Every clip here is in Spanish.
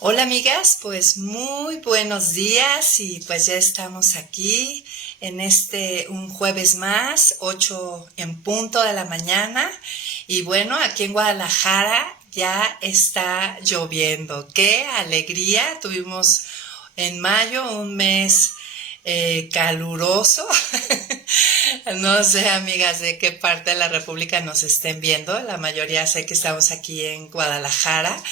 Hola amigas, pues muy buenos días y pues ya estamos aquí en un jueves más, 8 en punto de la mañana y bueno, aquí en Guadalajara ya está lloviendo. ¡Qué alegría! Tuvimos en mayo un mes caluroso. No sé, amigas, de qué parte de la República nos estén viendo. La mayoría sé que estamos aquí en Guadalajara.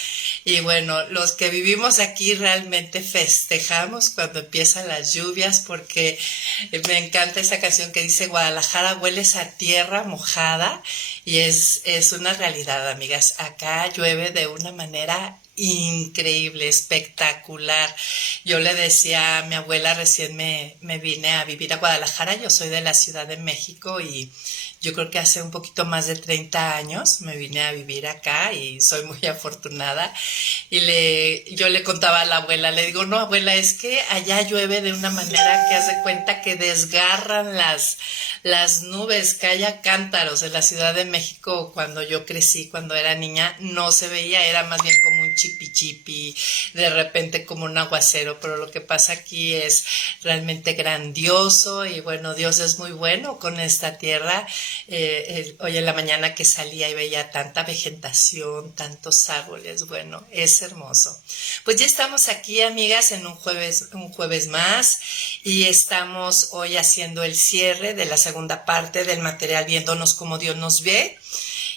Y bueno, los que vivimos aquí realmente festejamos cuando empiezan las lluvias porque me encanta esa canción que dice Guadalajara hueles a tierra mojada y es una realidad, amigas. Acá llueve de una manera increíble, espectacular. Yo le decía a mi abuela, recién me vine a vivir a Guadalajara, yo soy de la Ciudad de México y yo creo que hace un poquito más de 30 años me vine a vivir acá y soy muy afortunada. Yo le contaba a la abuela, le digo, no abuela, es que allá llueve de una manera que hace cuenta que desgarran las nubes, que haya cántaros. En la Ciudad de México, cuando yo crecí, cuando era niña, no se veía, era más bien como un chipi chipi, de repente como un aguacero, pero lo que pasa aquí es realmente grandioso y bueno, Dios es muy bueno con esta tierra. Hoy en la mañana que salía y veía tanta vegetación, tantos árboles, bueno, es hermoso. Pues ya estamos aquí, amigas, en un jueves más y estamos hoy haciendo el cierre de la segunda parte del material Viéndonos como Dios nos ve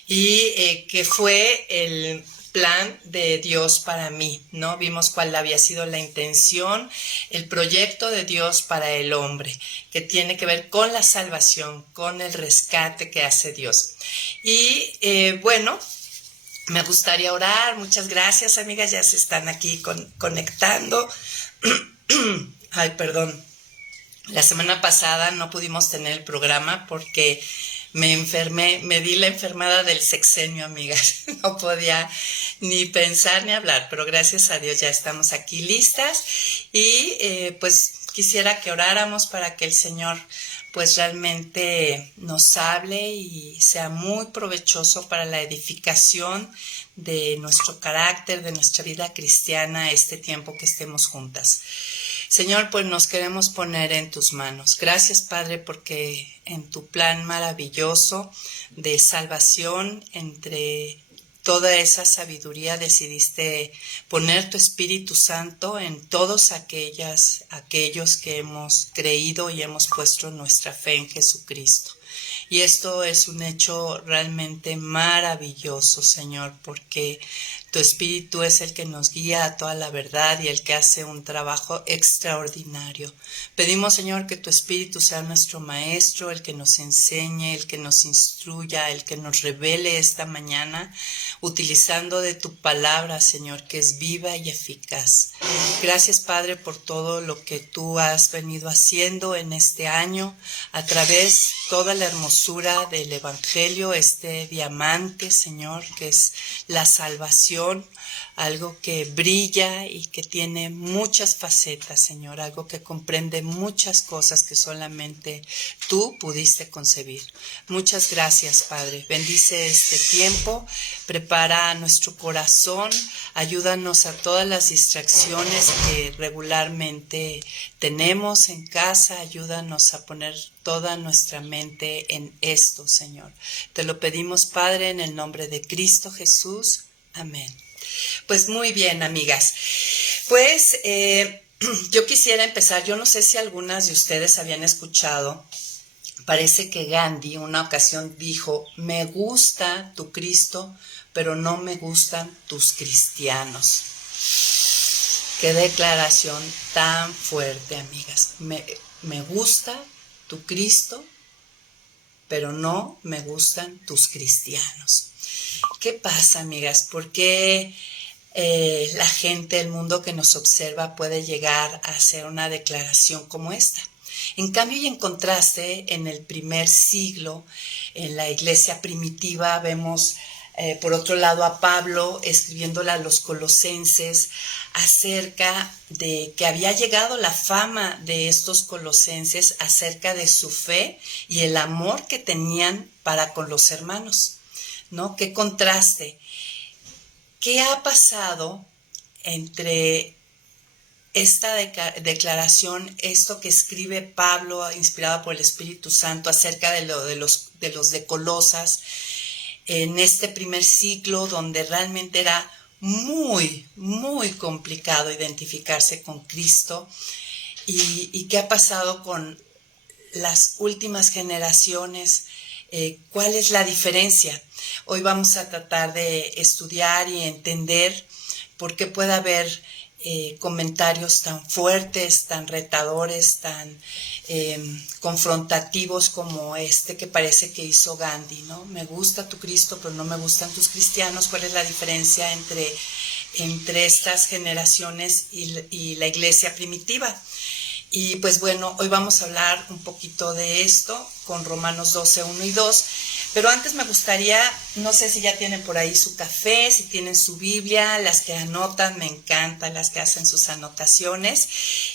y que fue el plan de Dios para mí, ¿no? Vimos cuál había sido la intención, el proyecto de Dios para el hombre, que tiene que ver con la salvación, con el rescate que hace Dios. Y bueno, me gustaría orar. Muchas gracias, amigas, ya se están aquí conectando. Ay, perdón. La semana pasada no pudimos tener el programa porque me enfermé, me di la enfermedad del sexenio, amigas. No podía ni pensar ni hablar, pero gracias a Dios ya estamos aquí listas y pues quisiera que oráramos para que el Señor pues realmente nos hable y sea muy provechoso para la edificación de nuestro carácter, de nuestra vida cristiana, este tiempo que estemos juntas. Señor, pues nos queremos poner en tus manos. Gracias, Padre, porque en tu plan maravilloso de salvación, entre toda esa sabiduría, decidiste poner tu Espíritu Santo en todos aquellos que hemos creído y hemos puesto nuestra fe en Jesucristo. Y esto es un hecho realmente maravilloso, Señor, porque tu Espíritu es el que nos guía a toda la verdad y el que hace un trabajo extraordinario. Pedimos, Señor, que tu Espíritu sea nuestro Maestro, el que nos enseñe, el que nos instruya, el que nos revele esta mañana, utilizando de tu palabra, Señor, que es viva y eficaz. Gracias, Padre, por todo lo que tú has venido haciendo en este año, a través toda la hermosura del Evangelio, este diamante, Señor, que es la salvación, algo que brilla y que tiene muchas facetas, Señor, algo que comprende muchas cosas que solamente tú pudiste concebir. Muchas gracias, Padre. Bendice este tiempo, prepara nuestro corazón, ayúdanos a todas las distracciones que regularmente tenemos en casa, ayúdanos a poner toda nuestra mente en esto, Señor. Te lo pedimos, Padre, en el nombre de Cristo Jesús. Amén. Pues muy bien, amigas. Pues yo quisiera empezar, yo no sé si algunas de ustedes habían escuchado, parece que Gandhi una ocasión dijo, me gusta tu Cristo, pero no me gustan tus cristianos. Qué declaración tan fuerte, amigas. Me gusta tu Cristo, pero no me gustan tus cristianos. ¿Qué pasa, amigas? ¿Por qué la gente, el mundo que nos observa puede llegar a hacer una declaración como esta? En cambio y en contraste, en el primer siglo, en la iglesia primitiva, vemos por otro lado a Pablo escribiéndole a los colosenses acerca de que había llegado la fama de estos colosenses acerca de su fe y el amor que tenían para con los hermanos, ¿no? Qué contraste. ¿Qué ha pasado entre esta declaración, esto que escribe Pablo, inspirado por el Espíritu Santo, acerca de los de Colosas, en este primer ciclo donde realmente era muy, muy complicado identificarse con Cristo, y qué ha pasado con las últimas generaciones, cuál es la diferencia. Hoy vamos a tratar de estudiar y entender por qué puede haber comentarios tan fuertes, tan retadores, tan confrontativos como este que parece que hizo Gandhi, ¿no? Me gusta tu Cristo, pero no me gustan tus cristianos. ¿Cuál es la diferencia entre estas generaciones y la iglesia primitiva? Y pues bueno, hoy vamos a hablar un poquito de esto con Romanos 12, 1 y 2. Pero antes me gustaría, no sé si ya tienen por ahí su café, si tienen su Biblia, las que anotan, me encantan las que hacen sus anotaciones.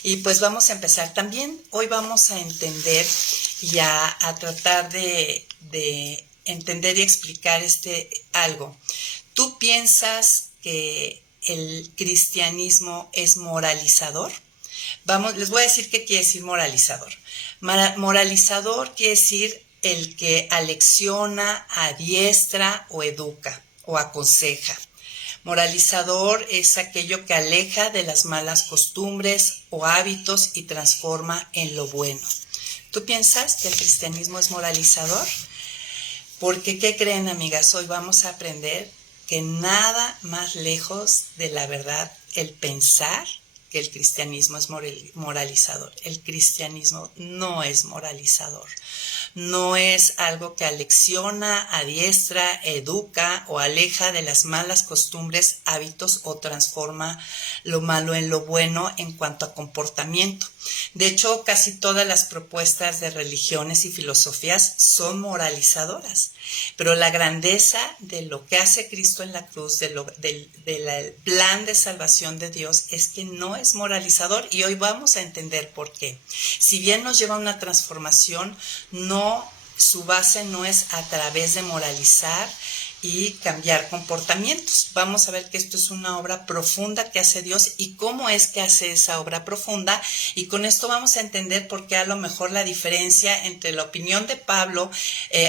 Y pues vamos a empezar. También hoy vamos a entender y a tratar de entender y explicar algo. ¿Tú piensas que el cristianismo es moralizador? Les voy a decir qué quiere decir moralizador. Moralizador quiere decir el que alecciona, adiestra o educa o aconseja. Moralizador es aquello que aleja de las malas costumbres o hábitos y transforma en lo bueno. ¿Tú piensas que el cristianismo es moralizador? Porque, ¿qué creen, amigas? Hoy vamos a aprender que nada más lejos de la verdad el pensar que el cristianismo es moralizador. El cristianismo no es moralizador. No es algo que alecciona, adiestra, educa o aleja de las malas costumbres, hábitos o transforma lo malo en lo bueno en cuanto a comportamiento. De hecho, casi todas las propuestas de religiones y filosofías son moralizadoras, pero la grandeza de lo que hace Cristo en la cruz, del plan de salvación de Dios, es que no es moralizador, y hoy vamos a entender por qué. Si bien nos lleva a una transformación, su base no es a través de moralizar y cambiar comportamientos. Vamos a ver que esto es una obra profunda que hace Dios y cómo es que hace esa obra profunda, y con esto vamos a entender por qué a lo mejor la diferencia entre la opinión de Pablo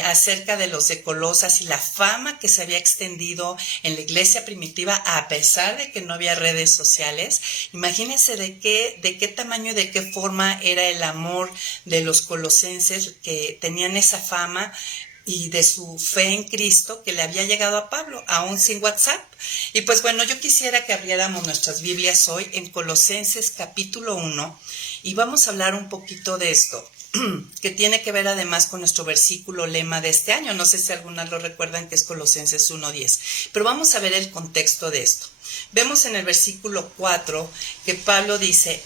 acerca de los de Colosas y la fama que se había extendido en la iglesia primitiva a pesar de que no había redes sociales. Imagínense de qué tamaño y de qué forma era el amor de los colosenses, que tenían esa fama, y de su fe en Cristo que le había llegado a Pablo, aún sin WhatsApp. Y pues bueno, yo quisiera que abriéramos nuestras Biblias hoy en Colosenses capítulo 1 y vamos a hablar un poquito de esto, que tiene que ver además con nuestro versículo lema de este año. No sé si algunas lo recuerdan, que es Colosenses 1:10, pero vamos a ver el contexto de esto. Vemos en el versículo 4 que Pablo dice,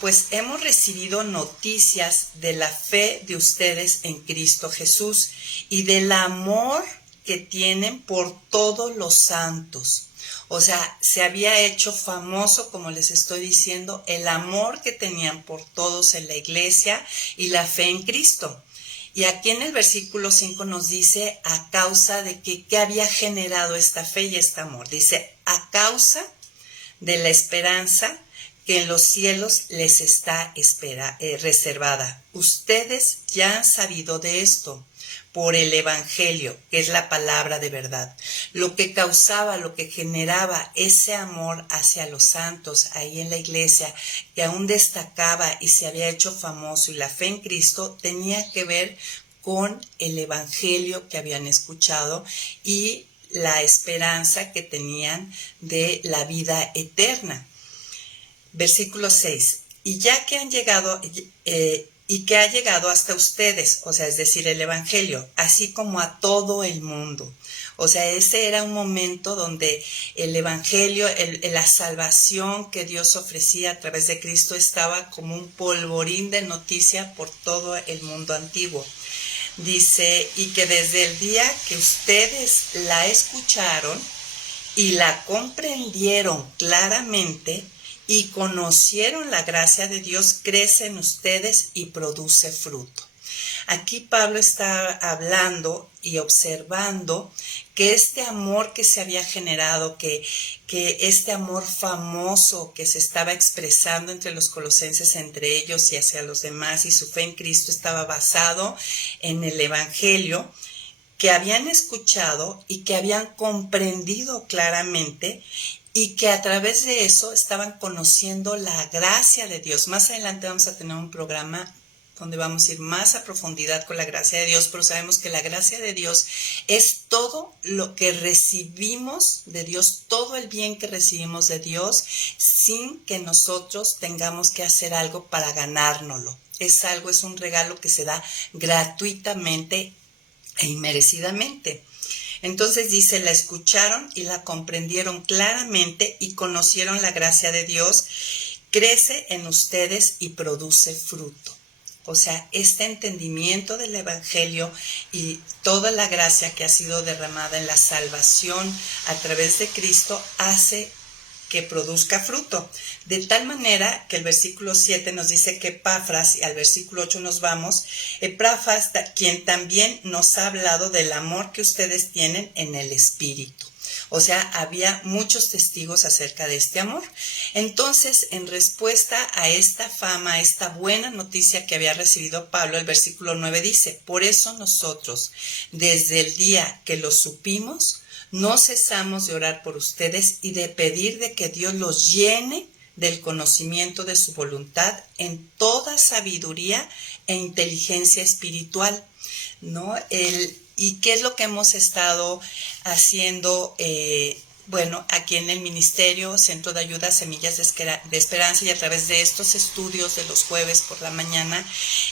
pues hemos recibido noticias de la fe de ustedes en Cristo Jesús y del amor que tienen por todos los santos. O sea, se había hecho famoso, como les estoy diciendo, el amor que tenían por todos en la iglesia y la fe en Cristo. Y aquí en el versículo 5 nos dice a causa de qué había generado esta fe y este amor. Dice, a causa de la esperanza que en los cielos les está reservada. Ustedes ya han sabido de esto por el Evangelio, que es la palabra de verdad. Lo que causaba, lo que generaba ese amor hacia los santos ahí en la iglesia, que aún destacaba y se había hecho famoso, y la fe en Cristo, tenía que ver con el Evangelio que habían escuchado y la esperanza que tenían de la vida eterna. Versículo 6. Y ya que han llegado... y que ha llegado hasta ustedes, o sea, es decir, el Evangelio, así como a todo el mundo. O sea, ese era un momento donde el Evangelio, la salvación que Dios ofrecía a través de Cristo, estaba como un polvorín de noticia por todo el mundo antiguo. Dice, y que desde el día que ustedes la escucharon y la comprendieron claramente, y conocieron la gracia de Dios, crece en ustedes y produce fruto. Aquí Pablo está hablando y observando que este amor que se había generado, que este amor famoso que se estaba expresando entre los colosenses, entre ellos y hacia los demás, y su fe en Cristo estaba basado en el Evangelio, que habían escuchado y que habían comprendido claramente, y que a través de eso estaban conociendo la gracia de Dios. Más adelante vamos a tener un programa donde vamos a ir más a profundidad con la gracia de Dios, pero sabemos que la gracia de Dios es todo lo que recibimos de Dios, todo el bien que recibimos de Dios, sin que nosotros tengamos que hacer algo para ganárnoslo. Es un regalo que se da gratuitamente e inmerecidamente. Entonces dice, la escucharon y la comprendieron claramente y conocieron la gracia de Dios, crece en ustedes y produce fruto. O sea, este entendimiento del Evangelio y toda la gracia que ha sido derramada en la salvación a través de Cristo hace que produzca fruto. De tal manera que el versículo 7 nos dice que Epafras, y al versículo 8 nos vamos, Epafras, quien también nos ha hablado del amor que ustedes tienen en el Espíritu. O sea, había muchos testigos acerca de este amor. Entonces, en respuesta a esta fama, a esta buena noticia que había recibido Pablo, el versículo 9 dice, por eso nosotros, desde el día que lo supimos, no cesamos de orar por ustedes y de pedir de que Dios los llene del conocimiento de su voluntad en toda sabiduría e inteligencia espiritual, ¿no? ¿Y qué es lo que hemos estado haciendo? Bueno, aquí en el Ministerio, Centro de Ayuda a Semillas de Esperanza, y a través de estos estudios de los jueves por la mañana,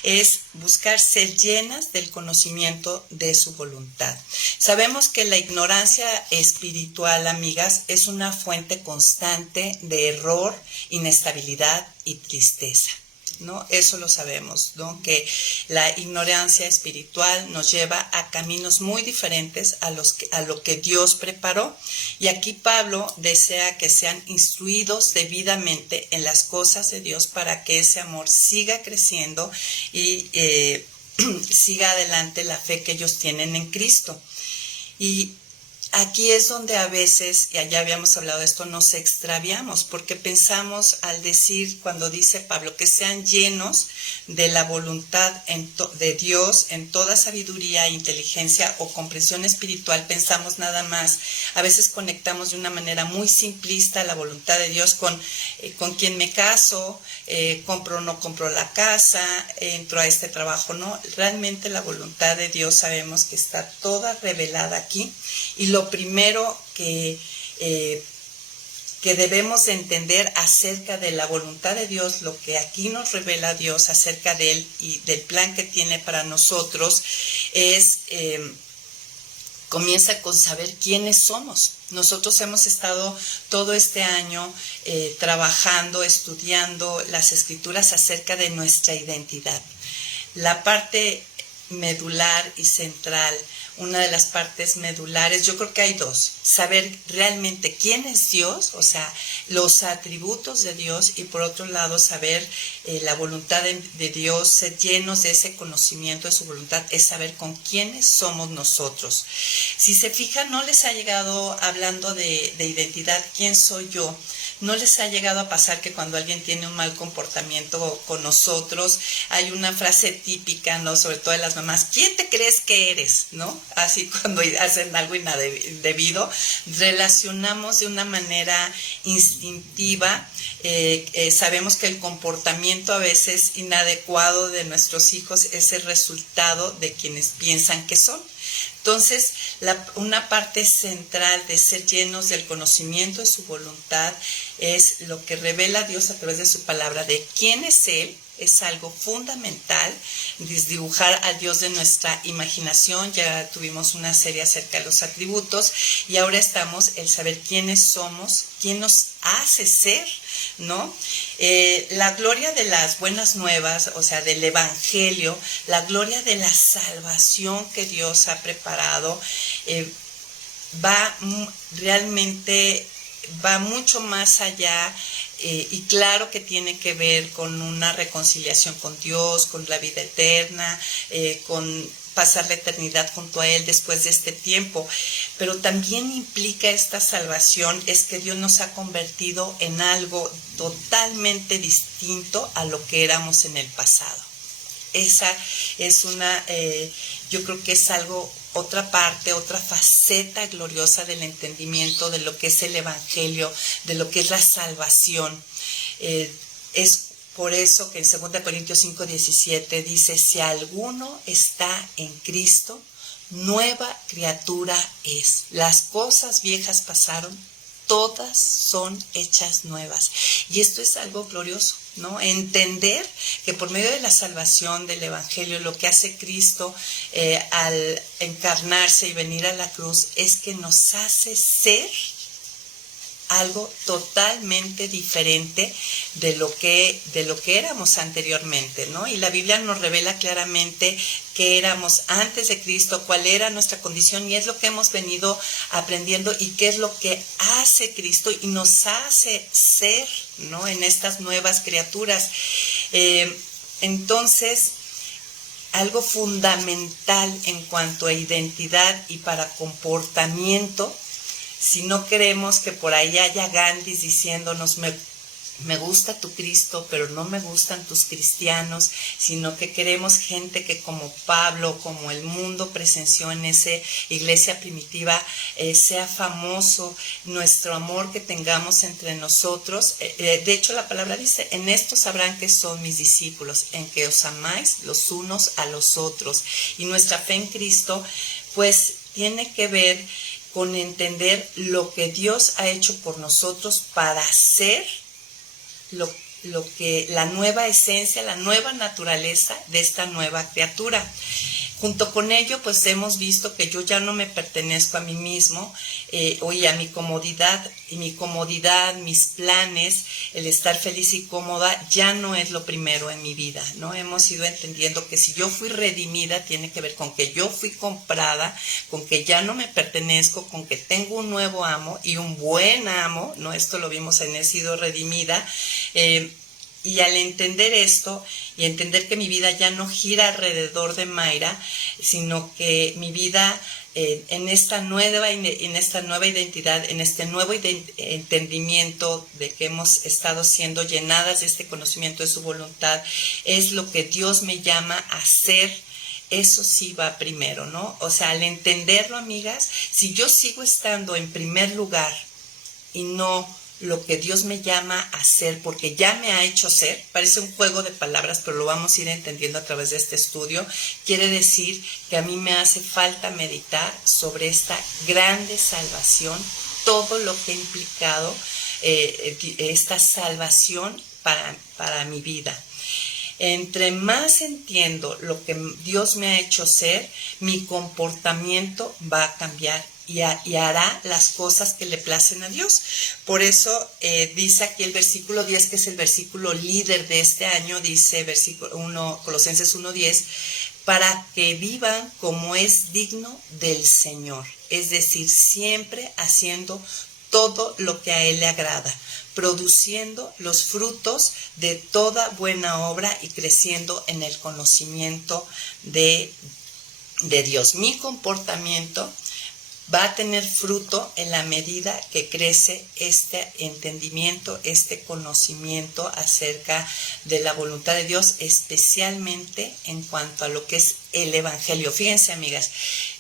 es buscar ser llenas del conocimiento de su voluntad. Sabemos que la ignorancia espiritual, amigas, es una fuente constante de error, inestabilidad y tristeza, ¿no? Eso lo sabemos, ¿no? Que la ignorancia espiritual nos lleva a caminos muy diferentes a lo que Dios preparó. Y aquí Pablo desea que sean instruidos debidamente en las cosas de Dios para que ese amor siga creciendo y siga adelante la fe que ellos tienen en Cristo. Y aquí es donde a veces, y allá habíamos hablado de esto, nos extraviamos, porque pensamos al decir, cuando dice Pablo, que sean llenos de la voluntad de Dios en toda sabiduría, inteligencia o comprensión espiritual, pensamos nada más, a veces conectamos de una manera muy simplista la voluntad de Dios con quién me caso, compro o no compro la casa, entro a este trabajo, no. Realmente la voluntad de Dios sabemos que está toda revelada aquí, y lo primero que debemos entender acerca de la voluntad de Dios, lo que aquí nos revela Dios acerca de Él y del plan que tiene para nosotros, comienza con saber quiénes somos. Nosotros hemos estado todo este año trabajando, estudiando las Escrituras acerca de nuestra identidad. La parte medular y central, una de las partes medulares, yo creo que hay dos: saber realmente quién es Dios, o sea, los atributos de Dios, y por otro lado saber la voluntad de Dios, ser llenos de ese conocimiento de su voluntad, es saber con quiénes somos nosotros. Si se fijan, no les ha llegado, hablando de identidad, ¿quién soy yo? ¿No les ha llegado a pasar que cuando alguien tiene un mal comportamiento con nosotros, hay una frase típica, ¿no? Sobre todo de las mamás: ¿quién te crees que eres? ¿No? Así, cuando hacen algo indebido, relacionamos de una manera instintiva. Sabemos que el comportamiento a veces inadecuado de nuestros hijos es el resultado de quienes piensan que son. Entonces, una parte central de ser llenos del conocimiento de su voluntad es lo que revela Dios a través de su palabra, de quién es Él. Es algo fundamental, desdibujar a Dios de nuestra imaginación. Ya tuvimos una serie acerca de los atributos, y ahora estamos el saber quiénes somos, quién nos hace ser, ¿no? La gloria de las buenas nuevas, o sea, del Evangelio, la gloria de la salvación que Dios ha preparado, realmente va mucho más allá y claro que tiene que ver con una reconciliación con Dios, con la vida eterna, con pasar la eternidad junto a Él después de este tiempo. Pero también implica esta salvación es que Dios nos ha convertido en algo totalmente distinto a lo que éramos en el pasado. Esa es yo creo que es algo, otra parte, otra faceta gloriosa del entendimiento de lo que es el Evangelio, de lo que es la salvación. Es por eso que en 2 Corintios 5:17 dice, si alguno está en Cristo, nueva criatura es. Las cosas viejas pasaron, todas son hechas nuevas. Y esto es algo glorioso, ¿no? Entender que por medio de la salvación del Evangelio, lo que hace Cristo al encarnarse y venir a la cruz es que nos hace ser algo totalmente diferente de lo que éramos anteriormente, ¿no? Y la Biblia nos revela claramente que éramos antes de Cristo, cuál era nuestra condición, y es lo que hemos venido aprendiendo y qué es lo que hace Cristo y nos hace ser, ¿no? En estas nuevas criaturas. Entonces, algo fundamental en cuanto a identidad y para comportamiento, si no queremos que por ahí haya Gandhis diciéndonos, me gusta tu Cristo, pero no me gustan tus cristianos, sino que queremos gente que como Pablo, como el mundo presenció en esa iglesia primitiva, sea famoso nuestro amor que tengamos entre nosotros. De hecho, la palabra dice, en esto sabrán que son mis discípulos, en que os amáis los unos a los otros. Y nuestra fe en Cristo, pues, tiene que ver con entender lo que Dios ha hecho por nosotros para ser lo que la nueva esencia, la nueva naturaleza de esta nueva criatura. Junto con ello, pues hemos visto que yo ya no me pertenezco a mí mismo, y a mi comodidad, mis planes, el estar feliz y cómoda, ya no es lo primero en mi vida, ¿no? Hemos ido entendiendo que si yo fui redimida, tiene que ver con que yo fui comprada, con que ya no me pertenezco, con que tengo un nuevo amo y un buen amo, ¿no? Esto lo vimos en He sido redimida. Y al entender esto y entender que mi vida ya no gira alrededor de Mayra, sino que mi vida en esta nueva identidad, en este nuevo entendimiento de que hemos estado siendo llenadas de este conocimiento de su voluntad, es lo que Dios me llama a hacer. Eso sí va primero, ¿no? O sea, al entenderlo, amigas, si yo sigo estando en primer lugar y no lo que Dios me llama a hacer, porque ya me ha hecho ser, parece un juego de palabras, pero lo vamos a ir entendiendo a través de este estudio, quiere decir que a mí me hace falta meditar sobre esta grande salvación, todo lo que ha implicado esta salvación para mi vida. Entre más entiendo lo que Dios me ha hecho ser, mi comportamiento va a cambiar y hará las cosas que le placen a Dios. Por eso dice aquí el versículo 10, que es el versículo líder de este año, dice Colosenses 1:10, para que vivan como es digno del Señor, es decir, siempre haciendo todo lo que a Él le agrada, produciendo los frutos de toda buena obra y creciendo en el conocimiento de Dios. Mi comportamiento va a tener fruto en la medida que crece este entendimiento, este conocimiento acerca de la voluntad de Dios, especialmente en cuanto a lo que es el Evangelio. Fíjense, amigas,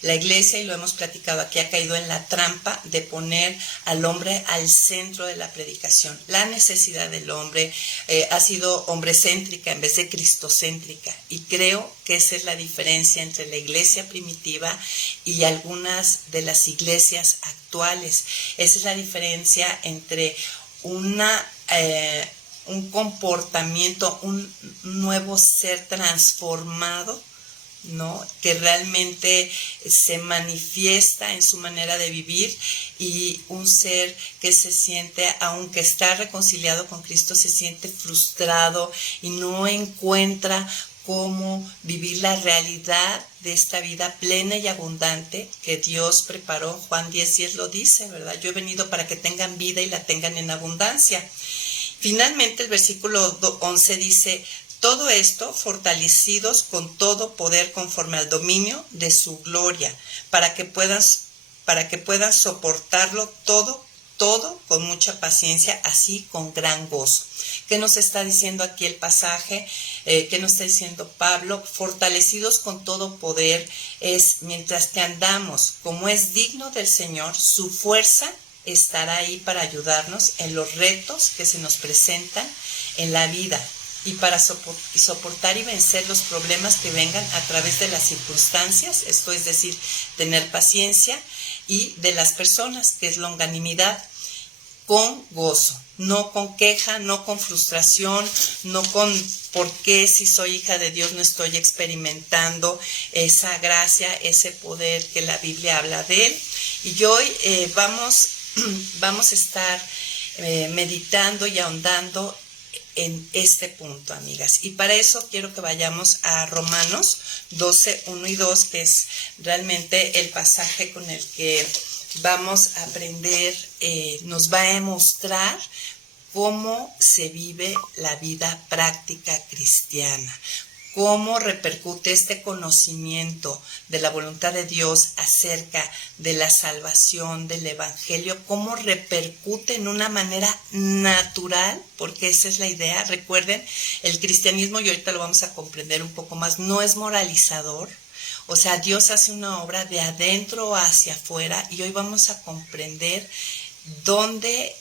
la iglesia, y lo hemos platicado aquí, ha caído en la trampa de poner al hombre al centro de la predicación. La necesidad del hombre ha sido hombrecéntrica en vez de cristocéntrica, y creo que esa es la diferencia entre la iglesia primitiva y algunas de las iglesias actuales. Esa es la diferencia entre un comportamiento, un nuevo ser transformado, ¿no? Que realmente se manifiesta en su manera de vivir, y un ser que se siente, aunque está reconciliado con Cristo, se siente frustrado y no encuentra cómo vivir la realidad de esta vida plena y abundante que Dios preparó. Juan 10:10 lo dice, ¿verdad? Yo he venido para que tengan vida y la tengan en abundancia. Finalmente, el versículo 11 dice: todo esto fortalecidos con todo poder conforme al dominio de su gloria, para que puedan soportarlo todo con mucha paciencia, así con gran gozo. ¿Qué nos está diciendo aquí el pasaje? ¿Qué nos está diciendo Pablo? Fortalecidos con todo poder es mientras que andamos como es digno del Señor, su fuerza estará ahí para ayudarnos en los retos que se nos presentan en la vida y para soportar y vencer los problemas que vengan a través de las circunstancias, esto es decir, tener paciencia, y de las personas, que es longanimidad, con gozo, no con queja, no con frustración, no con por qué si soy hija de Dios no estoy experimentando esa gracia, ese poder que la Biblia habla de él. Y hoy vamos a estar meditando y ahondando en este punto, amigas. Y para eso quiero que vayamos a Romanos 12, 1 y 2, que es realmente el pasaje con el que vamos a aprender, nos va a demostrar cómo se vive la vida práctica cristiana, cómo repercute este conocimiento de la voluntad de Dios acerca de la salvación, del evangelio, cómo repercute en una manera natural, porque esa es la idea. Recuerden, el cristianismo, y ahorita lo vamos a comprender un poco más, no es moralizador. O sea, Dios hace una obra de adentro hacia afuera, y hoy vamos a comprender dónde,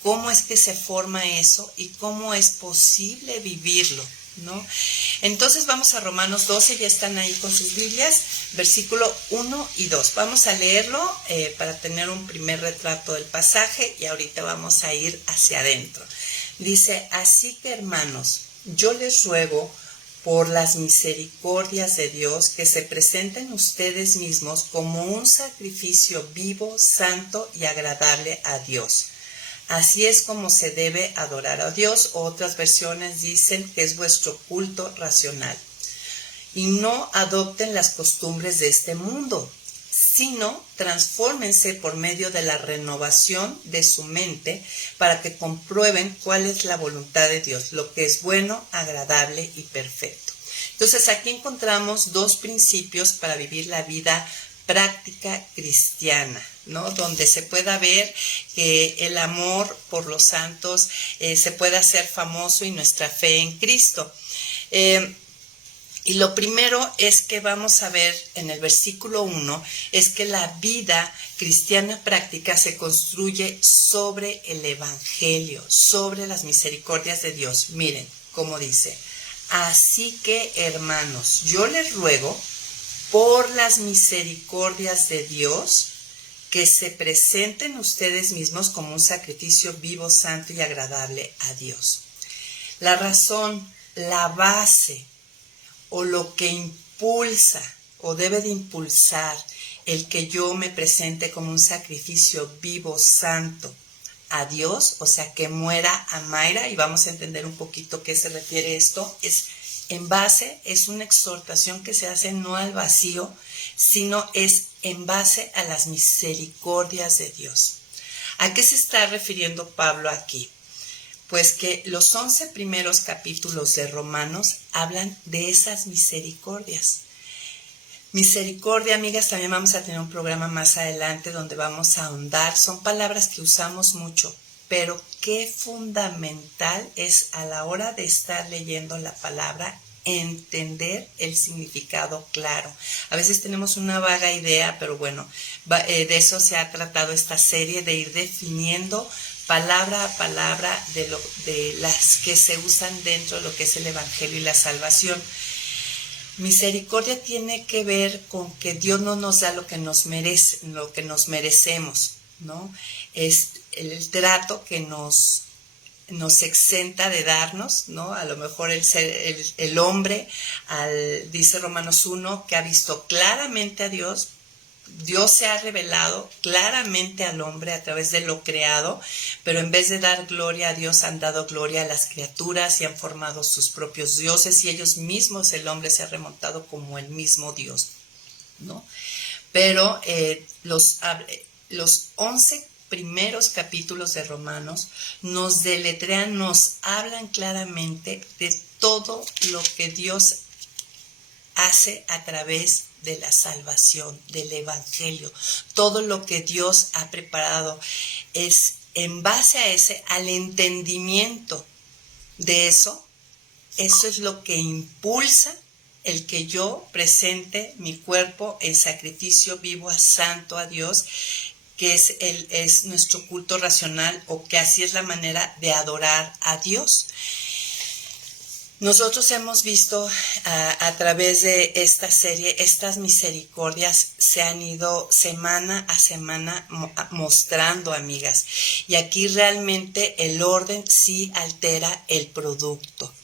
cómo es que se forma eso y cómo es posible vivirlo, ¿no? Entonces vamos a Romanos 12, ya están ahí con sus Biblias, versículo 1 y 2. Vamos a leerlo para tener un primer retrato del pasaje y ahorita vamos a ir hacia adentro. Dice: así que, hermanos, yo les ruego por las misericordias de Dios que se presenten ustedes mismos como un sacrificio vivo, santo y agradable a Dios. Así es como se debe adorar a Dios. Otras versiones dicen que es vuestro culto racional. Y no adopten las costumbres de este mundo, sino transfórmense por medio de la renovación de su mente para que comprueben cuál es la voluntad de Dios, lo que es bueno, agradable y perfecto. Entonces aquí encontramos dos principios para vivir la vida práctica cristiana, ¿no? Donde se pueda ver que el amor por los santos se pueda hacer famoso y nuestra fe en Cristo. Y lo primero es que vamos a ver en el versículo 1, es que la vida cristiana práctica se construye sobre el evangelio, sobre las misericordias de Dios. Miren cómo dice: así que, hermanos, yo les ruego por las misericordias de Dios que se presenten ustedes mismos como un sacrificio vivo, santo y agradable a Dios. La razón, la base o lo que impulsa o debe de impulsar el que yo me presente como un sacrificio vivo, santo a Dios, o sea, que muera a Mayra, y vamos a entender un poquito qué se refiere esto, es en base, es una exhortación que se hace no al vacío, sino es en base a las misericordias de Dios. ¿A qué se está refiriendo Pablo aquí? Pues que los 11 primeros capítulos de Romanos hablan de esas misericordias. Misericordia, amigas, también vamos a tener un programa más adelante donde vamos a ahondar. Son palabras que usamos mucho, pero qué fundamental es a la hora de estar leyendo la palabra entender el significado claro. A veces tenemos una vaga idea, pero bueno, de eso se ha tratado esta serie, de ir definiendo palabra a palabra de las que se usan dentro de lo que es el evangelio y la salvación. Misericordia tiene que ver con que Dios no nos da lo que nos merecemos, ¿no? Es el trato que nos exenta de darnos, ¿no? A lo mejor el hombre, dice Romanos 1, que ha visto claramente a Dios. Dios se ha revelado claramente al hombre a través de lo creado, pero en vez de dar gloria a Dios, han dado gloria a las criaturas y han formado sus propios dioses, y ellos mismos, el hombre se ha remontado como el mismo Dios, ¿no? Pero los 11 primeros capítulos de Romanos nos deletrean, nos hablan claramente de todo lo que Dios hace a través de la salvación, del Evangelio. Todo lo que Dios ha preparado es en base a al entendimiento de eso. Eso es lo que impulsa el que yo presente mi cuerpo en sacrificio vivo a santo a Dios, que es nuestro culto racional, o que así es la manera de adorar a Dios. Nosotros hemos visto a través de esta serie, estas misericordias se han ido semana a semana mostrando, amigas. Y aquí realmente el orden sí altera el producto.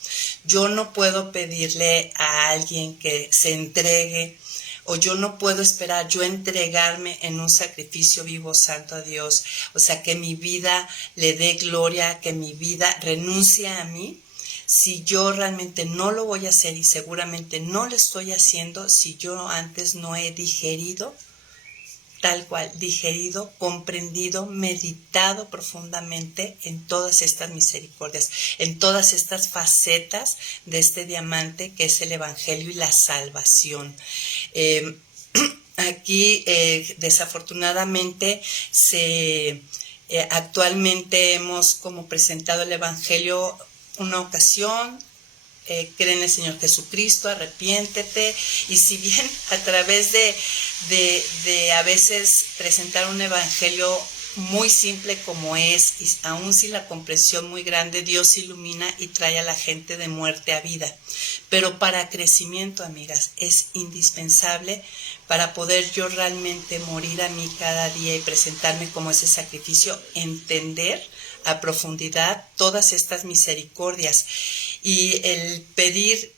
Yo no puedo pedirle a alguien que se entregue, o yo no puedo esperar yo entregarme en un sacrificio vivo santo a Dios. O sea, que mi vida le dé gloria, que mi vida renuncie a mí, si yo realmente no lo voy a hacer, y seguramente no lo estoy haciendo si yo antes no he digerido, tal cual, digerido, comprendido, meditado profundamente en todas estas misericordias, en todas estas facetas de este diamante que es el Evangelio y la salvación. Aquí desafortunadamente actualmente hemos como presentado el Evangelio una ocasión, cree en el Señor Jesucristo, arrepiéntete, y si bien a través de a veces presentar un evangelio muy simple como es, y aún sin la comprensión muy grande, Dios ilumina y trae a la gente de muerte a vida. Pero para crecimiento, amigas, es indispensable, para poder yo realmente morir a mí cada día y presentarme como ese sacrificio, entender a profundidad todas estas misericordias, y el pedir,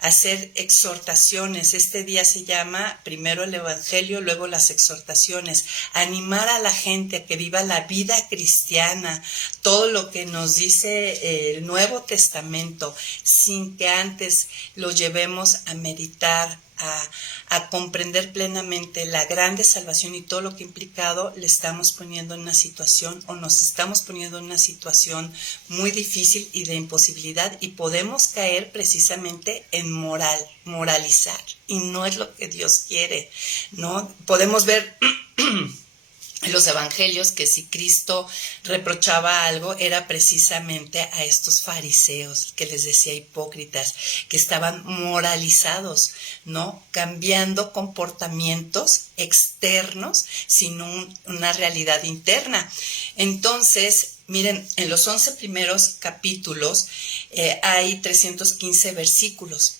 hacer exhortaciones. Este día se llama primero el Evangelio, luego las exhortaciones. Animar a la gente a que viva la vida cristiana, todo lo que nos dice el Nuevo Testamento, sin que antes lo llevemos a meditar, a comprender plenamente la grande salvación y todo lo que ha implicado. Le estamos poniendo en una situación, o nos estamos poniendo en una situación muy difícil y de imposibilidad, y podemos caer precisamente en moralizar, y no es lo que Dios quiere, ¿no? Podemos ver en los evangelios que si Cristo reprochaba algo, era precisamente a estos fariseos, que les decía hipócritas, que estaban moralizados, ¿no? Cambiando comportamientos externos sin una realidad interna. Entonces, miren, en los 11 primeros capítulos hay 315 versículos.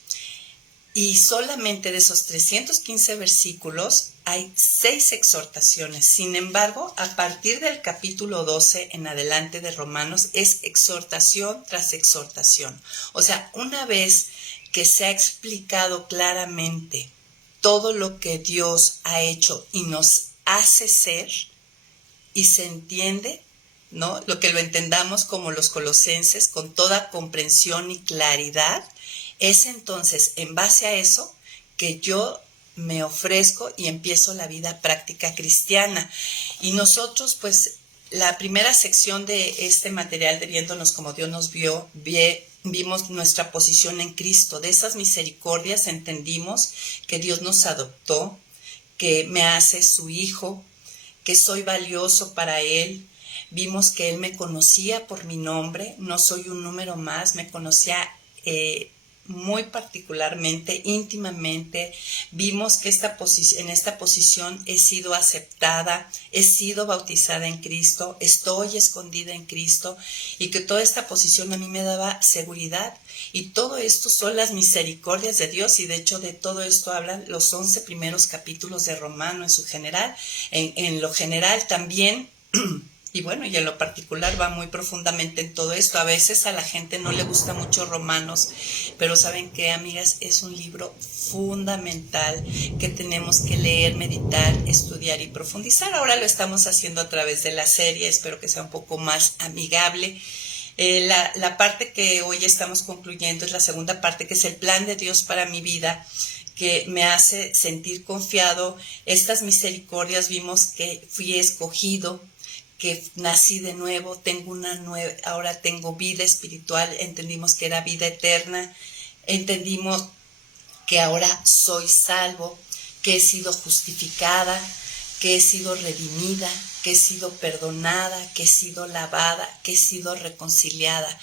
Y solamente de esos 315 versículos hay 6 exhortaciones. Sin embargo, a partir del capítulo 12 en adelante de Romanos, es exhortación tras exhortación. O sea, una vez que se ha explicado claramente todo lo que Dios ha hecho y nos hace ser, y se entiende, ¿no? Lo que lo entendamos como los colosenses, con toda comprensión y claridad, es entonces en base a eso que yo me ofrezco y empiezo la vida práctica cristiana. Y nosotros, pues, la primera sección de este material de Viéndonos como Dios nos vio, vimos nuestra posición en Cristo. De esas misericordias entendimos que Dios nos adoptó, que me hace su hijo, que soy valioso para Él. Vimos que Él me conocía por mi nombre, no soy un número más, me conocía muy particularmente, íntimamente. Vimos que en esta posición he sido aceptada, he sido bautizada en Cristo, estoy escondida en Cristo, y que toda esta posición a mí me daba seguridad. Y todo esto son las misericordias de Dios, y de hecho de todo esto hablan los 11 primeros capítulos de Romano en su general. En lo general también y bueno, y en lo particular va muy profundamente en todo esto. A veces a la gente no le gusta mucho Romanos, pero ¿saben qué, amigas? Es un libro fundamental que tenemos que leer, meditar, estudiar y profundizar. Ahora lo estamos haciendo a través de la serie, espero que sea un poco más amigable. La parte que hoy estamos concluyendo es la segunda parte, que es el plan de Dios para mi vida, que me hace sentir confiado. Estas misericordias vimos que fui escogido, que nací de nuevo, ahora tengo vida espiritual, entendimos que era vida eterna, entendimos que ahora soy salvo, que he sido justificada, que he sido redimida, que he sido perdonada, que he sido lavada, que he sido reconciliada.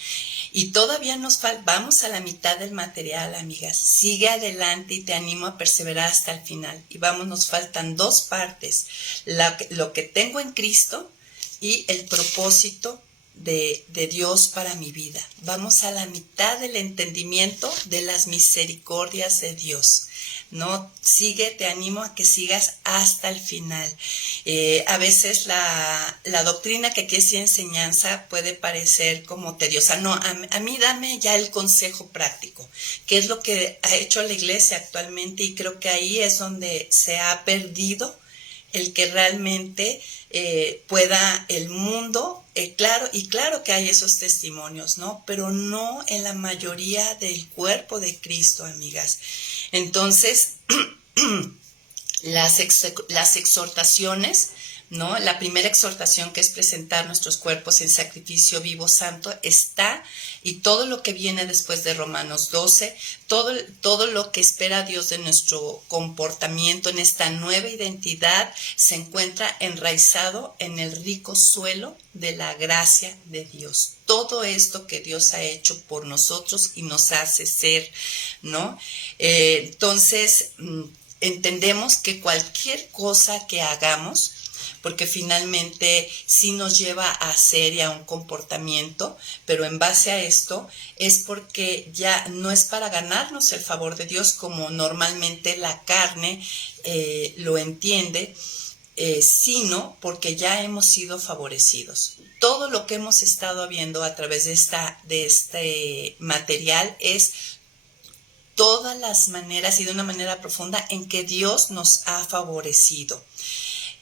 Y todavía vamos a la mitad del material, amigas. Sigue adelante y te animo a perseverar hasta el final. Y vamos, nos faltan 2 partes. Lo que tengo en Cristo y el propósito de Dios para mi vida. Vamos a la mitad del entendimiento de las misericordias de Dios. No, te animo a que sigas hasta el final. A veces la doctrina que aquí es enseñanza puede parecer como tediosa. No, a mí dame ya el consejo práctico, que es lo que ha hecho la iglesia actualmente, y creo que ahí es donde se ha perdido el que realmente pueda el mundo, claro que hay esos testimonios, ¿no? Pero no en la mayoría del cuerpo de Cristo, amigas. Entonces, las exhortaciones, ¿no? La primera exhortación, que es presentar nuestros cuerpos en sacrificio vivo, santo, está, y todo lo que viene después de Romanos 12, todo lo que espera Dios de nuestro comportamiento en esta nueva identidad, se encuentra enraizado en el rico suelo de la gracia de Dios. Todo esto que Dios ha hecho por nosotros y nos hace ser, ¿no? Entonces, entendemos que cualquier cosa que hagamos, porque finalmente sí nos lleva a hacer y a un comportamiento, pero en base a esto es porque ya no es para ganarnos el favor de Dios como normalmente la carne lo entiende, sino porque ya hemos sido favorecidos. Todo lo que hemos estado viendo a través de este material es todas las maneras y de una manera profunda en que Dios nos ha favorecido.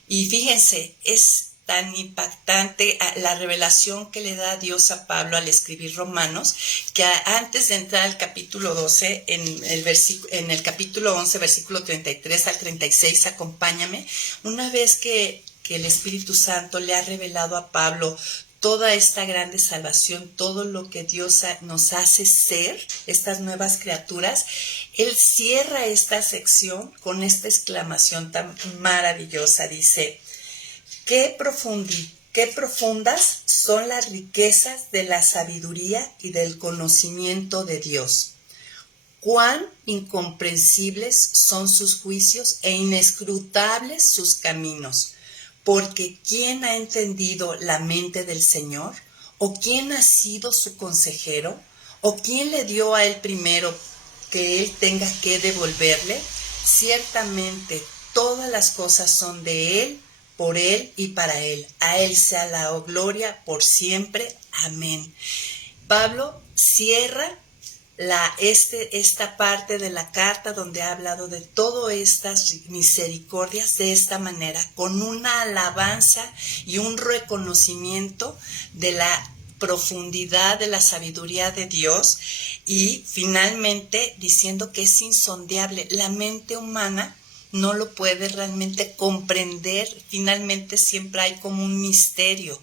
Y fíjense, es tan impactante la revelación que le da Dios a Pablo al escribir Romanos, que antes de entrar al capítulo 12, en el capítulo 11, versículo 33 al 36, acompáñame, una vez que el Espíritu Santo le ha revelado a Pablo toda esta grande salvación, todo lo que Dios nos hace ser, estas nuevas criaturas, él cierra esta sección con esta exclamación tan maravillosa. Dice, qué profundas son las riquezas de la sabiduría y del conocimiento de Dios. Cuán incomprensibles son sus juicios e inescrutables sus caminos. Porque ¿quién ha entendido la mente del Señor? ¿O quién ha sido su consejero? ¿O quién le dio a él primero que él tenga que devolverle? Ciertamente todas las cosas son de él, por él y para él. A él sea la gloria por siempre. Amén. Pablo cierra esta parte de la carta donde ha hablado de todas estas misericordias de esta manera, con una alabanza y un reconocimiento de la profundidad de la sabiduría de Dios, y finalmente diciendo que es insondeable. La mente humana no lo puede realmente comprender. Finalmente siempre hay como un misterio.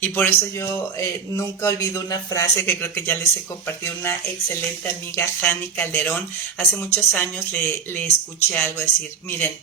Y por eso yo nunca olvido una frase que creo que ya les he compartido. Una excelente amiga, Jani Calderón, hace muchos años le escuché algo decir, miren,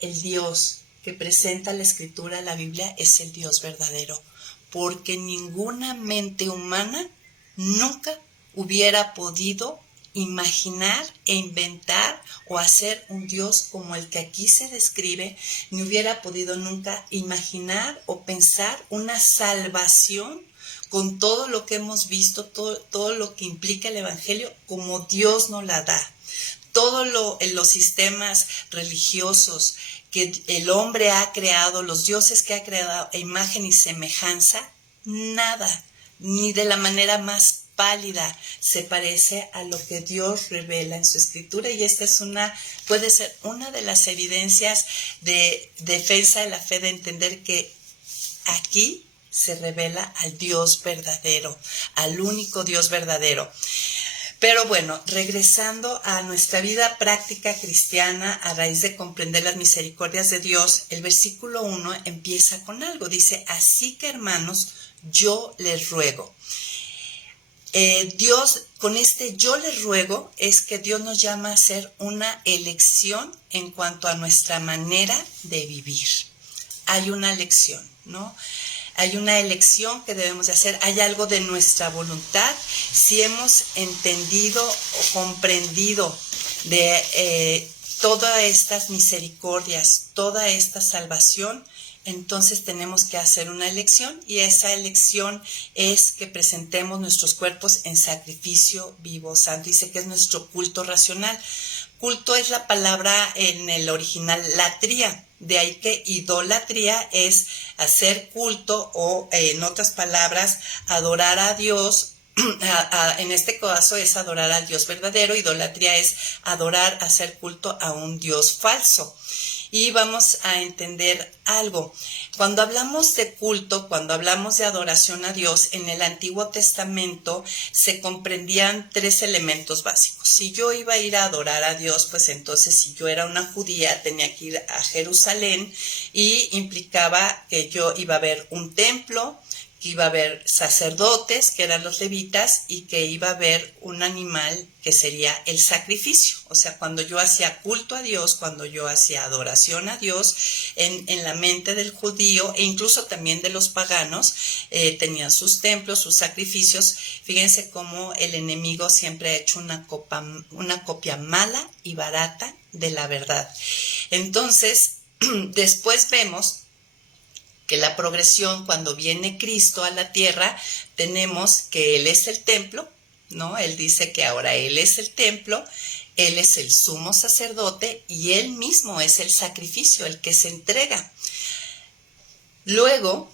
el Dios que presenta la Escritura, la Biblia, es el Dios verdadero. Porque ninguna mente humana nunca hubiera podido imaginar e inventar o hacer un Dios como el que aquí se describe, ni hubiera podido nunca imaginar o pensar una salvación con todo lo que hemos visto, todo lo que implica el Evangelio, como Dios nos la da. Los sistemas religiosos que el hombre ha creado, los dioses que ha creado a imagen y semejanza, nada, ni de la manera más pálida se parece a lo que Dios revela en su Escritura, y esta puede ser una de las evidencias de defensa de la fe, de entender que aquí se revela al Dios verdadero, al único Dios verdadero. Pero bueno, regresando a nuestra vida práctica cristiana, a raíz de comprender las misericordias de Dios, el versículo 1 empieza con algo. Dice, así que hermanos, yo les ruego. Dios, con este yo les ruego, es que Dios nos llama a hacer una elección en cuanto a nuestra manera de vivir. Hay una elección, ¿no? Hay una elección que debemos de hacer, hay algo de nuestra voluntad. Si hemos entendido o comprendido de todas estas misericordias, toda esta salvación, entonces tenemos que hacer una elección, y esa elección es que presentemos nuestros cuerpos en sacrificio vivo, santo. Dice que es nuestro culto racional. Culto es la palabra en el original latría, de ahí que idolatría es hacer culto o, en otras palabras, adorar a Dios. En este caso es adorar al Dios verdadero. Idolatría es adorar, hacer culto a un Dios falso. Y vamos a entender algo. Cuando hablamos de culto, cuando hablamos de adoración a Dios, en el Antiguo Testamento se comprendían 3 elementos básicos. Si yo iba a ir a adorar a Dios, pues entonces si yo era una judía tenía que ir a Jerusalén, y implicaba que yo iba a ver un templo, que iba a haber sacerdotes, que eran los levitas, y que iba a haber un animal que sería el sacrificio. O sea, cuando yo hacía culto a Dios, cuando yo hacía adoración a Dios, en la mente del judío e incluso también de los paganos, tenían sus templos, sus sacrificios. Fíjense cómo el enemigo siempre ha hecho una copia mala y barata de la verdad. Entonces, después vemos que la progresión, cuando viene Cristo a la tierra, tenemos que Él es el templo, ¿no? Él dice que ahora Él es el templo, Él es el sumo sacerdote y Él mismo es el sacrificio, el que se entrega. Luego,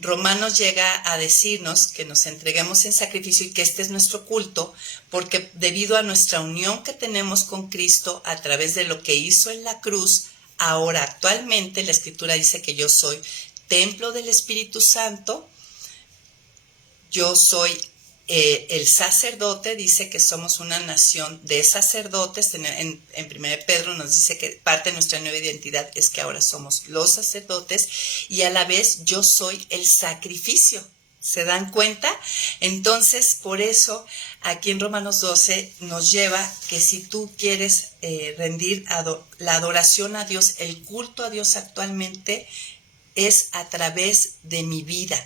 Romanos llega a decirnos que nos entreguemos en sacrificio y que este es nuestro culto, porque debido a nuestra unión que tenemos con Cristo a través de lo que hizo en la cruz, ahora actualmente la Escritura dice que yo soy templo del Espíritu Santo, yo soy el sacerdote. Dice que somos una nación de sacerdotes. En 1 Pedro nos dice que parte de nuestra nueva identidad es que ahora somos los sacerdotes, y a la vez yo soy el sacrificio. ¿Se dan cuenta? Entonces, por eso, aquí en Romanos 12 nos lleva que si tú quieres rendir la adoración a Dios, el culto a Dios actualmente, es a través de mi vida,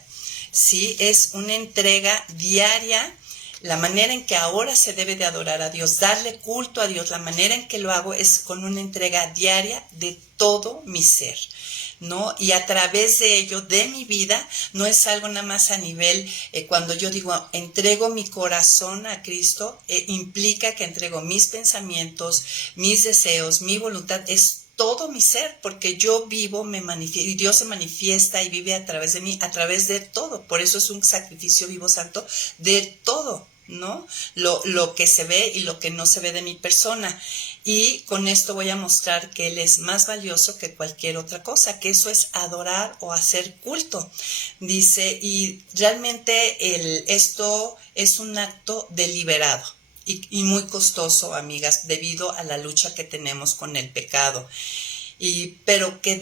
¿sí? Es una entrega diaria. La manera en que ahora se debe de adorar a Dios, darle culto a Dios, la manera en que lo hago es con una entrega diaria de todo mi ser, ¿no? Y a través de ello, de mi vida, no es algo nada más a nivel, cuando yo digo entrego mi corazón a Cristo, implica que entrego mis pensamientos, mis deseos, mi voluntad, es todo mi ser, porque yo vivo, me manifiesto, y Dios se manifiesta y vive a través de mí, a través de todo. Por eso es un sacrificio vivo, santo, de todo, ¿no? Lo que se ve y lo que no se ve de mi persona. Y con esto voy a mostrar que Él es más valioso que cualquier otra cosa, que eso es adorar o hacer culto. Dice, y realmente esto es un acto deliberado. Y muy costoso, amigas, debido a la lucha que tenemos con el pecado. Pero que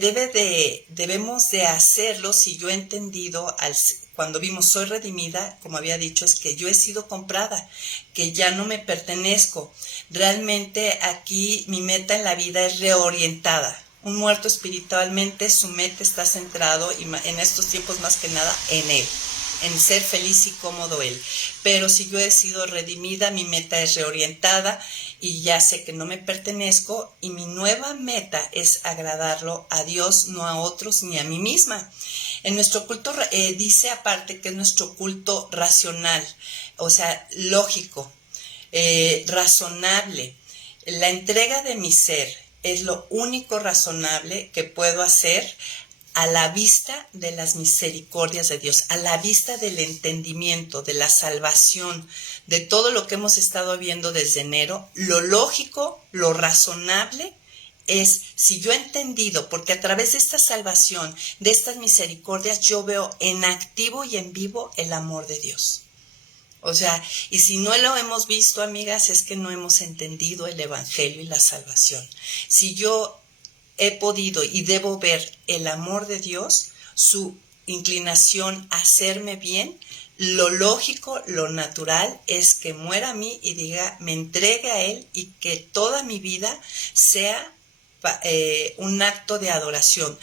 debemos de hacerlo. Si yo he entendido, cuando vimos soy redimida, como había dicho, es que yo he sido comprada, que ya no me pertenezco. Realmente aquí mi meta en la vida es reorientada. Un muerto espiritualmente, su meta está centrado, y en estos tiempos más que nada, en Él, en ser feliz y cómodo Él. Pero si yo he sido redimida, mi meta es reorientada y ya sé que no me pertenezco, y mi nueva meta es agradarlo a Dios, no a otros ni a mí misma. En nuestro culto, dice aparte que es nuestro culto racional, o sea, lógico, razonable. La entrega de mi ser es lo único razonable que puedo hacer a la vista de las misericordias de Dios, a la vista del entendimiento, de la salvación, de todo lo que hemos estado viendo desde enero. Lo lógico, lo razonable es, si yo he entendido, porque a través de esta salvación, de estas misericordias, yo veo en activo y en vivo el amor de Dios. O sea, y si no lo hemos visto, amigas, es que no hemos entendido el Evangelio y la salvación. Si yo he podido y debo ver el amor de Dios, su inclinación a hacerme bien, lo lógico, lo natural es que muera a mí y diga, me entregue a Él y que toda mi vida sea un acto de adoración,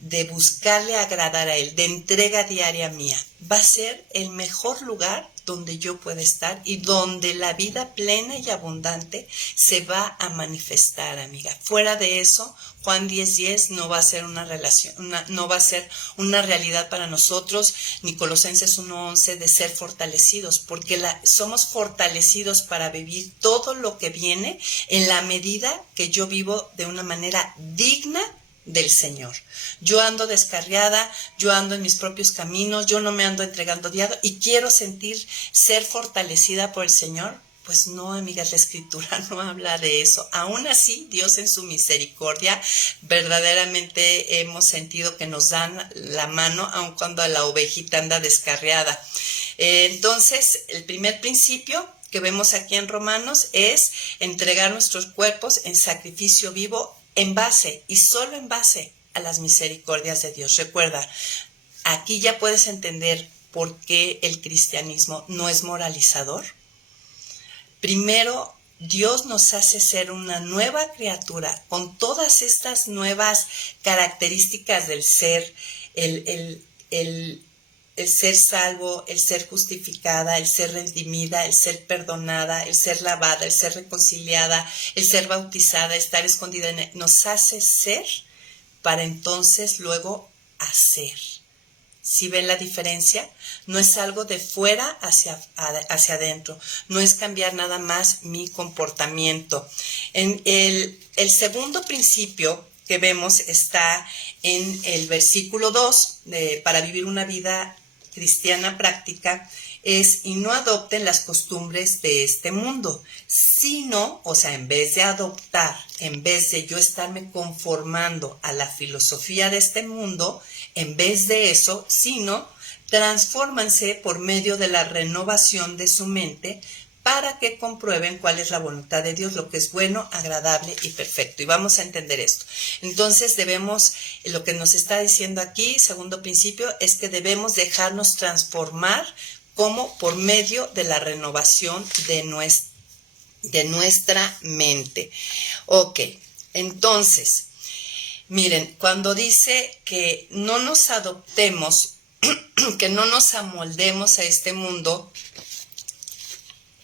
de buscarle agradar a Él, de entrega diaria mía. Va a ser el mejor lugar donde yo pueda estar y donde la vida plena y abundante se va a manifestar, amiga. Fuera de eso, Juan 10:10 no va a ser una relación, no va a ser una realidad para nosotros, ni Colosenses 1:11 de ser fortalecidos, porque somos fortalecidos para vivir todo lo que viene en la medida que yo vivo de una manera digna del Señor. Yo ando descarriada, yo ando en mis propios caminos, yo no me ando entregando diario y quiero ser fortalecida por el Señor. Pues no, amigas, la Escritura no habla de eso. Aún así, Dios en su misericordia verdaderamente hemos sentido que nos dan la mano, aun cuando la ovejita anda descarriada. Entonces, el primer principio que vemos aquí en Romanos es entregar nuestros cuerpos en sacrificio vivo en base y solo en base a las misericordias de Dios. Recuerda, aquí ya puedes entender por qué el cristianismo no es moralizador. Primero, Dios nos hace ser una nueva criatura con todas estas nuevas características del ser, el ser salvo, el ser justificada, el ser redimida, el ser perdonada, el ser lavada, el ser reconciliada, el ser bautizada, estar escondida en Él. Nos hace ser para entonces luego hacer. ¿Sí ven la diferencia? No es algo de fuera hacia adentro. No es cambiar nada más mi comportamiento. El segundo principio que vemos está en el versículo 2, para vivir una vida cristiana práctica, es, y no adopten las costumbres de este mundo, sino, o sea, en vez de adoptar, en vez de yo estarme conformando a la filosofía de este mundo, en vez de eso, sino, transfórmanse por medio de la renovación de su mente, para que comprueben cuál es la voluntad de Dios, lo que es bueno, agradable y perfecto. Y vamos a entender esto. Entonces lo que nos está diciendo aquí, segundo principio, es que debemos dejarnos transformar como por medio de la renovación de nuestra mente. Ok, entonces, miren, cuando dice que no nos adoptemos, que no nos amoldemos a este mundo,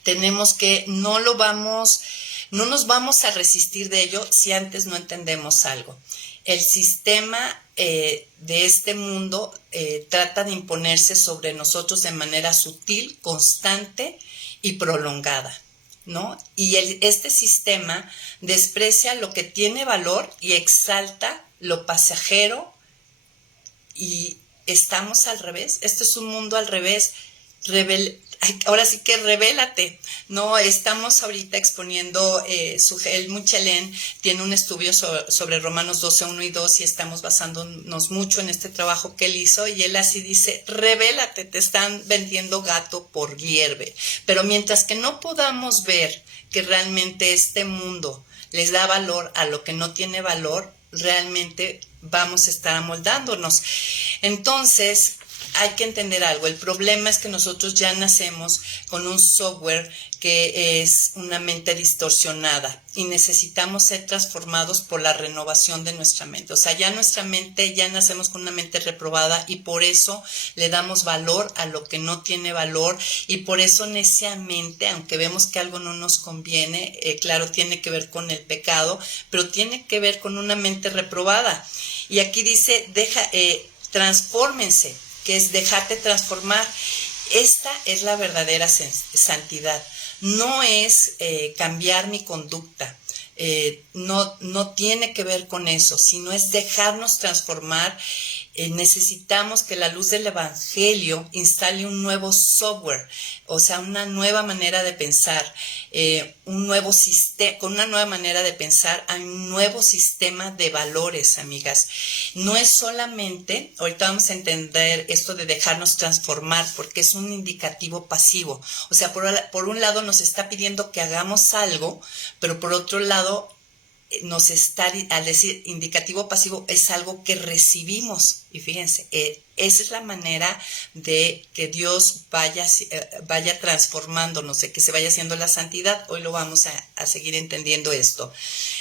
tenemos que no nos vamos a resistir de ello si antes no entendemos algo. El sistema de este mundo trata de imponerse sobre nosotros de manera sutil, constante y prolongada, ¿no? Y este sistema desprecia lo que tiene valor y exalta lo pasajero, y estamos al revés. Este es un mundo al revés. Ahora sí que revélate. No estamos ahorita exponiendo, el Michelén tiene un estudio sobre Romanos 12, 1 y 2, y estamos basándonos mucho en este trabajo que él hizo, y él así dice, revélate, te están vendiendo gato por liebre. Pero mientras que no podamos ver que realmente este mundo les da valor a lo que no tiene valor, realmente vamos a estar amoldándonos. Entonces, hay que entender algo. El problema es que nosotros ya nacemos con un software que es una mente distorsionada y necesitamos ser transformados por la renovación de nuestra mente. O sea, ya nacemos con una mente reprobada, y por eso le damos valor a lo que no tiene valor, y por eso neciamente, aunque vemos que algo no nos conviene, claro, tiene que ver con el pecado, pero tiene que ver con una mente reprobada. Y aquí dice, transfórmense, que es dejarte transformar. Esta es la verdadera santidad. No es cambiar mi conducta, no tiene que ver con eso, sino es dejarnos transformar necesitamos que la luz del Evangelio instale un nuevo software, o sea, una nueva manera de pensar, un nuevo sistema, con una nueva manera de pensar hay un nuevo sistema de valores, amigas. No es solamente, ahorita vamos a entender esto de dejarnos transformar, porque es un indicativo pasivo. O sea, por un lado nos está pidiendo que hagamos algo, pero por otro lado nos está, al decir indicativo pasivo, es algo que recibimos. Y fíjense, esa es la manera de que Dios vaya transformándonos, de que se vaya haciendo la santidad. Hoy lo vamos a seguir entendiendo esto.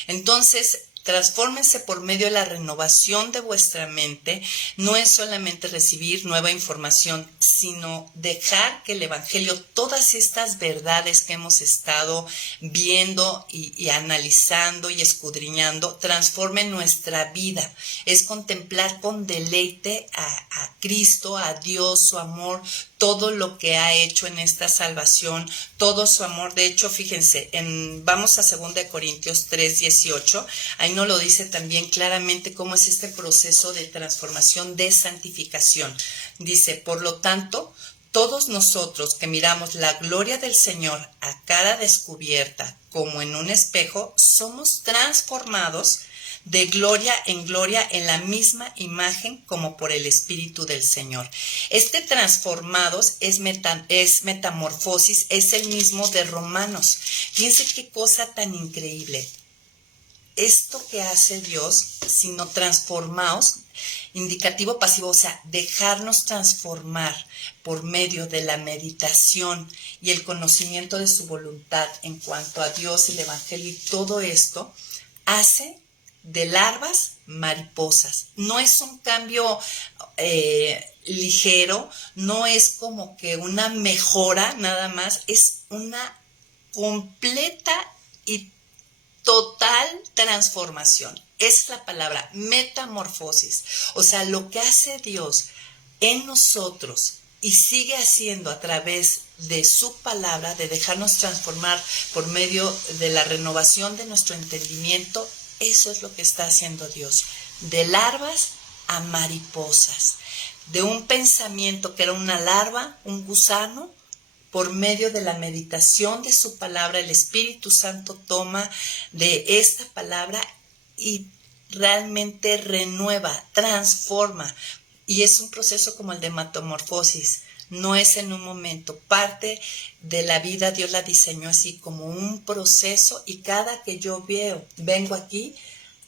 Entonces, transfórmense por medio de la renovación de vuestra mente. No es solamente recibir nueva información, sino dejar que el Evangelio, todas estas verdades que hemos estado viendo y analizando y escudriñando, transformen nuestra vida. Es contemplar con deleite a Cristo, a Dios, su amor, todo lo que ha hecho en esta salvación, todo su amor. De hecho, fíjense, vamos a 2 Corintios 3:18, ahí nos lo dice también claramente cómo es este proceso de transformación, de santificación. Dice, por lo tanto, todos nosotros que miramos la gloria del Señor a cara descubierta, como en un espejo, somos transformados de gloria en la misma imagen como por el Espíritu del Señor. Este transformados es metamorfosis, es el mismo de Romanos. Fíjense qué cosa tan increíble. Esto que hace Dios, sino transformaos, indicativo pasivo, o sea, dejarnos transformar por medio de la meditación y el conocimiento de su voluntad en cuanto a Dios, el Evangelio y todo esto, hace de larvas mariposas. No es un cambio ligero, no es como que una mejora nada más, es una completa y total transformación. Esa es la palabra, metamorfosis. O sea, lo que hace Dios en nosotros y sigue haciendo a través de su palabra, de dejarnos transformar por medio de la renovación de nuestro entendimiento, eso es lo que está haciendo Dios. De larvas a mariposas. De un pensamiento que era una larva, un gusano, por medio de la meditación de su palabra, el Espíritu Santo toma de esta palabra y realmente renueva, transforma. Y es un proceso como el de metamorfosis. No es en un momento. Parte de la vida Dios la diseñó así como un proceso, y cada que yo vengo aquí,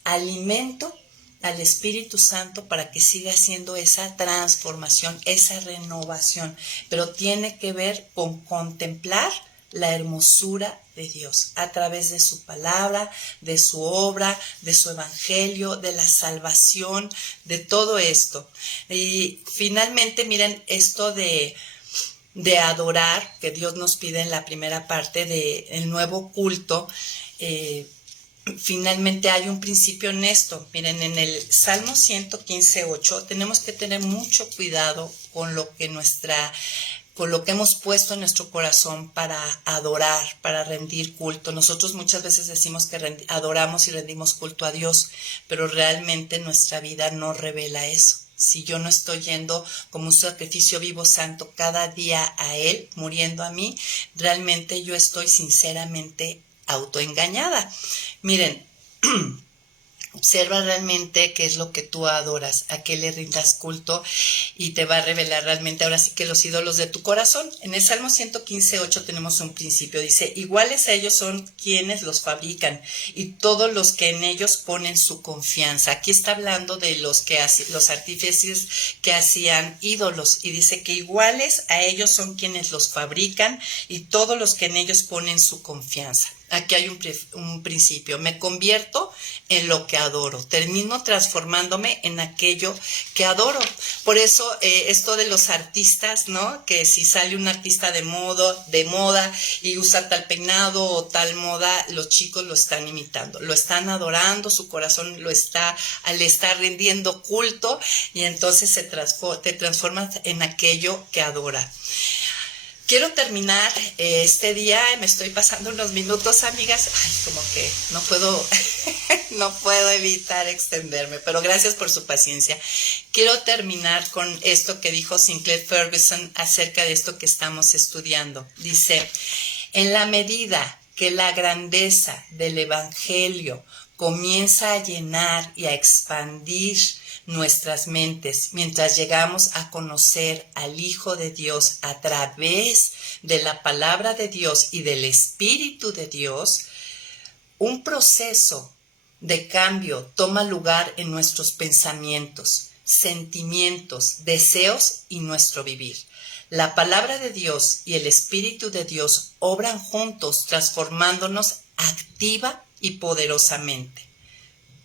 alimento al Espíritu Santo para que siga haciendo esa transformación, esa renovación. Pero tiene que ver con contemplar la hermosura de Dios a través de su palabra, de su obra, de su evangelio, de la salvación, de todo esto. Y finalmente, miren, esto de adorar, que Dios nos pide en la primera parte del nuevo culto, finalmente hay un principio en esto. Miren, en el Salmo 115:8 tenemos que tener mucho cuidado con lo que hemos puesto en nuestro corazón para adorar, para rendir culto. Nosotros muchas veces decimos que adoramos y rendimos culto a Dios, pero realmente nuestra vida no revela eso. Si yo no estoy yendo como un sacrificio vivo, santo, cada día a Él, muriendo a mí, realmente yo estoy sinceramente autoengañada. Miren, observa realmente qué es lo que tú adoras, a qué le rindas culto, y te va a revelar realmente ahora sí que los ídolos de tu corazón. En el Salmo 115:8 tenemos un principio, dice, iguales a ellos son quienes los fabrican y todos los que en ellos ponen su confianza. Aquí está hablando de los artífices que hacían ídolos, y dice que iguales a ellos son quienes los fabrican y todos los que en ellos ponen su confianza. Aquí hay un principio, me convierto en lo que adoro, termino transformándome en aquello que adoro. Por eso esto de los artistas, ¿no? Que si sale un artista de moda y usa tal peinado o tal moda, los chicos lo están imitando, lo están adorando, su corazón le está rindiendo culto, y entonces te transformas en aquello que adora. Quiero terminar este día, me estoy pasando unos minutos, amigas. Ay, como que no puedo, no puedo evitar extenderme, pero gracias por su paciencia. Quiero terminar con esto que dijo Sinclair Ferguson acerca de esto que estamos estudiando. Dice, en la medida que la grandeza del Evangelio comienza a llenar y a expandir nuestras mentes mientras llegamos a conocer al Hijo de Dios a través de la palabra de Dios y del Espíritu de Dios, un proceso de cambio toma lugar en nuestros pensamientos, sentimientos, deseos y nuestro vivir. La palabra de Dios y el Espíritu de Dios obran juntos, transformándonos activa y poderosamente.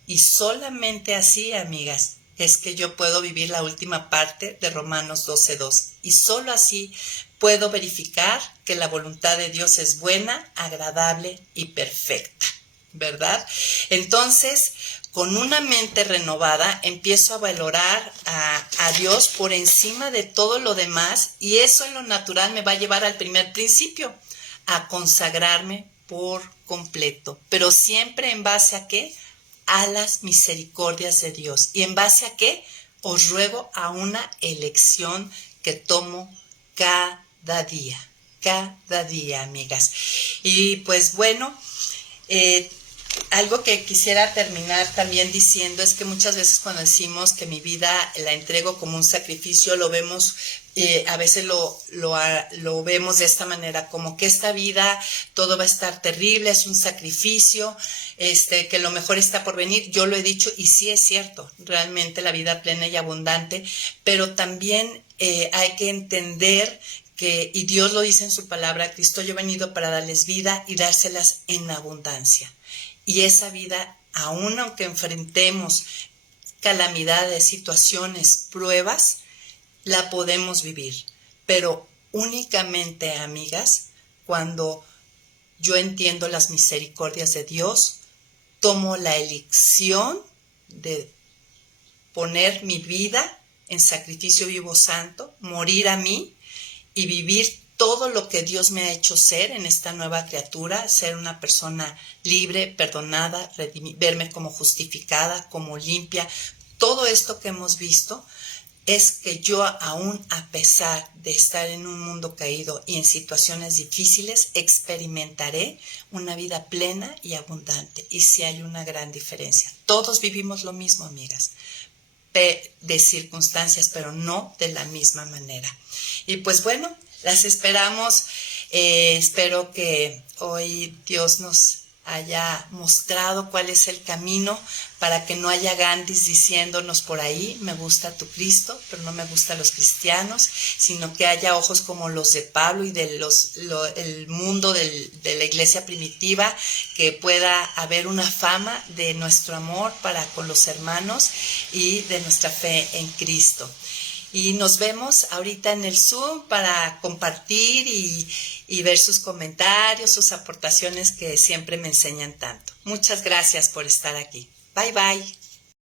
Y solamente así, amigas, es que yo puedo vivir la última parte de Romanos 12:2. Y solo así puedo verificar que la voluntad de Dios es buena, agradable y perfecta, ¿verdad? Entonces, con una mente renovada, empiezo a valorar a Dios por encima de todo lo demás, y eso en lo natural me va a llevar al primer principio, a consagrarme por completo. Pero siempre en base a ¿qué? A las misericordias de Dios. ¿Y en base a qué? Os ruego a una elección que tomo cada día, amigas. Y pues bueno, algo que quisiera terminar también diciendo es que muchas veces cuando decimos que mi vida la entrego como un sacrificio, lo vemos, a veces lo vemos de esta manera, como que esta vida todo va a estar terrible, es un sacrificio, que lo mejor está por venir. Yo lo he dicho y sí es cierto, realmente la vida plena y abundante, pero también hay que entender que, y Dios lo dice en su palabra, Cristo, yo he venido para darles vida y dárselas en abundancia. Y esa vida, aun aunque enfrentemos calamidades, situaciones, pruebas, la podemos vivir. Pero únicamente, amigas, cuando yo entiendo las misericordias de Dios, tomo la elección de poner mi vida en sacrificio vivo santo, morir a mí y vivir todo lo que Dios me ha hecho ser en esta nueva criatura, ser una persona libre, perdonada, verme como justificada, como limpia. Todo esto que hemos visto es que yo, aún a pesar de estar en un mundo caído y en situaciones difíciles, experimentaré una vida plena y abundante. Y sí hay una gran diferencia. Todos vivimos lo mismo, amigas, de circunstancias, pero no de la misma manera. Y pues bueno, las esperamos. Espero que hoy Dios nos haya mostrado cuál es el camino para que no haya Gandhis diciéndonos por ahí, me gusta tu Cristo, pero no me gustan los cristianos, sino que haya ojos como los de Pablo y de el mundo de la iglesia primitiva, que pueda haber una fama de nuestro amor para con los hermanos y de nuestra fe en Cristo. Y nos vemos ahorita en el Zoom para compartir y ver sus comentarios, sus aportaciones que siempre me enseñan tanto. Muchas gracias por estar aquí. Bye, bye.